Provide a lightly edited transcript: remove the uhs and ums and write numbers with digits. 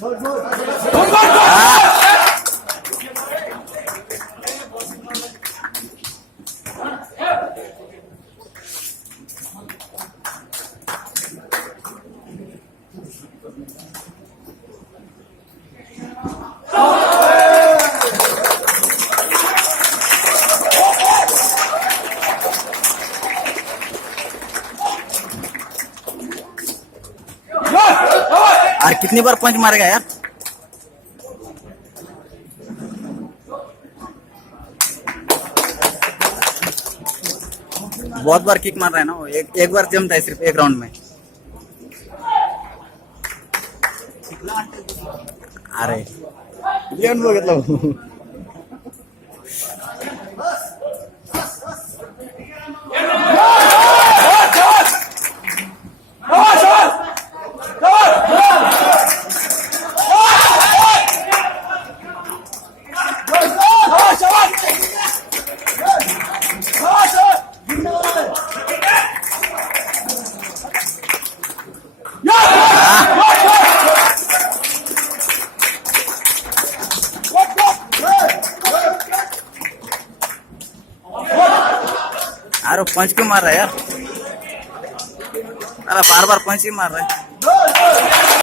यार कितनी बार पंच मारेगा यार। बहुत बार किक मार रहा है ना वो। एक बार जमता है सिर्फ एक राउंड में। अरे येऊन बघितलं। अरे पंच क्यों मार रहा है यार। अरे बार बार पंच ही मार रहा है।